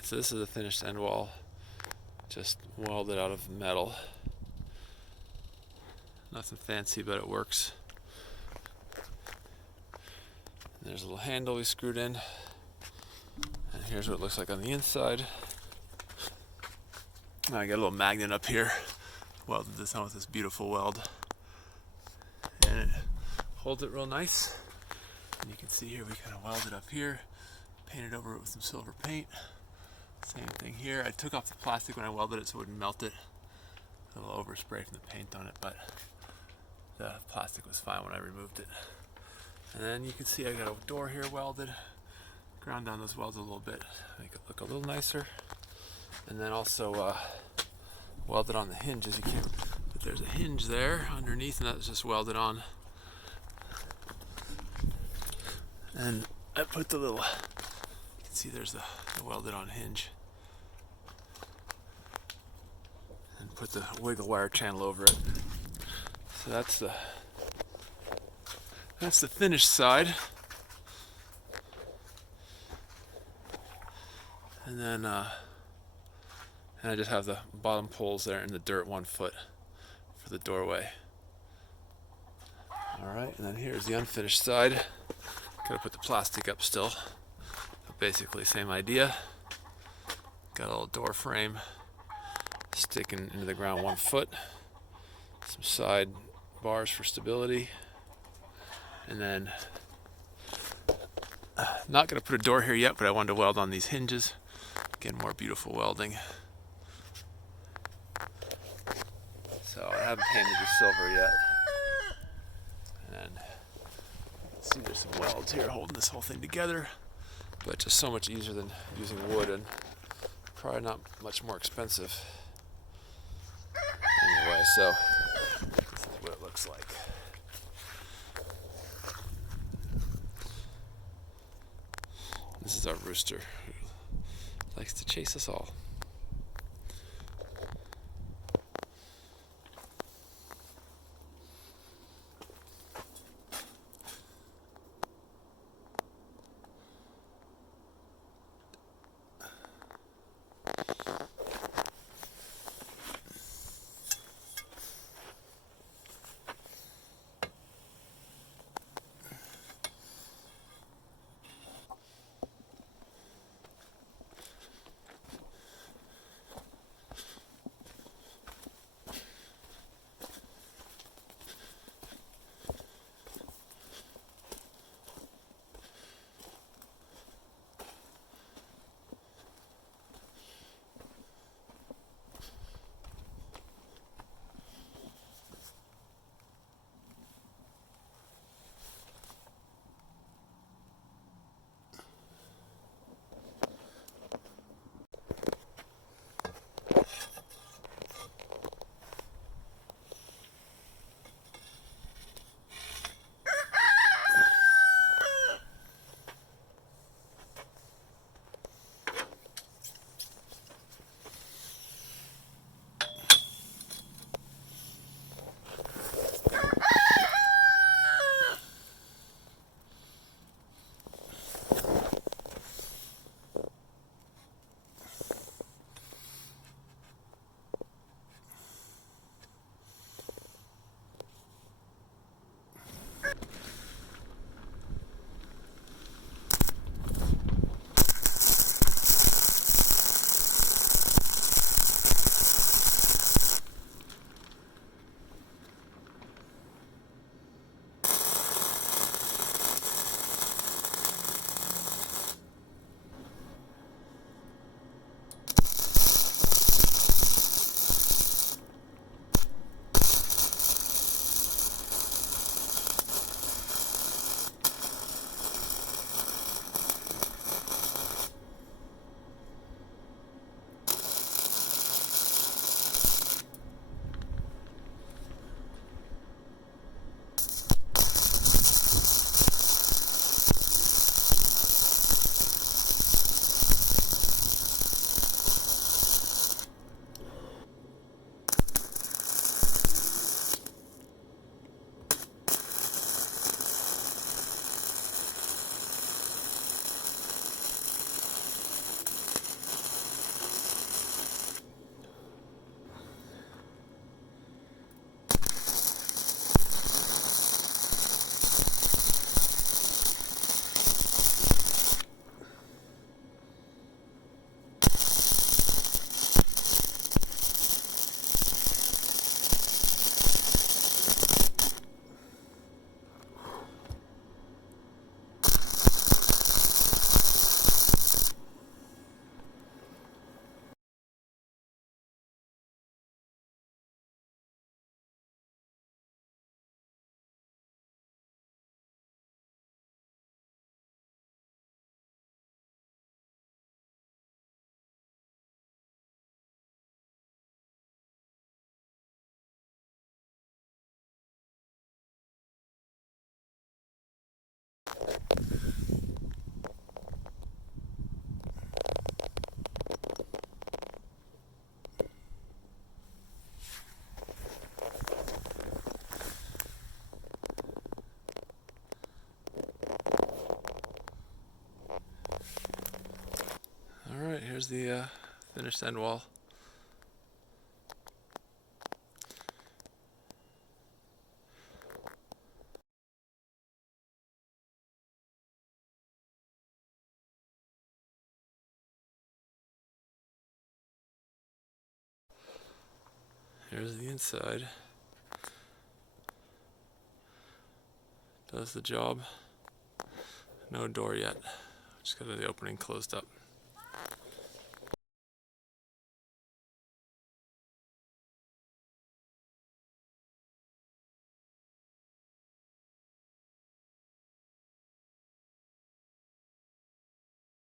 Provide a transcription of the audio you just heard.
Alright, so this is a finished end wall, just welded out of metal. Nothing fancy, but it works. And there's a little handle we screwed in. And here's what it looks like on the inside. I got a little magnet up here. Welded this on with this beautiful weld. And it holds it real nice. And you can see here we kind of welded up here, painted over it with some silver paint. Same thing here. I took off the plastic when I welded it so it wouldn't melt it. A little overspray from the paint on it, but the plastic was fine when I removed it. And then you can see I got a door here welded. Ground down those welds a little bit, make it look a little nicer. And then also welded on the hinges. You can't, but there's a hinge there underneath, and that's just welded on. And I put the little, you can see there's the welded on hinge. And put the wiggle wire channel over it. So that's the finished side. And then and I just have the bottom poles there in the dirt 1 foot for the doorway. Alright, and then here's the unfinished side. Gotta put the plastic up still. But basically same idea. Got a little door frame sticking into the ground 1 foot. Some side bars for stability. And then not gonna put a door here yet, but I wanted to weld on these hinges. Again, more beautiful welding. So I haven't painted the silver yet. And see, there's some welds here holding this whole thing together, but just so much easier than using wood, and probably not much more expensive. Anyway, so this is what it looks like. This is our rooster who likes to chase us all. there's the finished end wall. Here's the inside. Does the job. No door yet. Just got the opening closed up.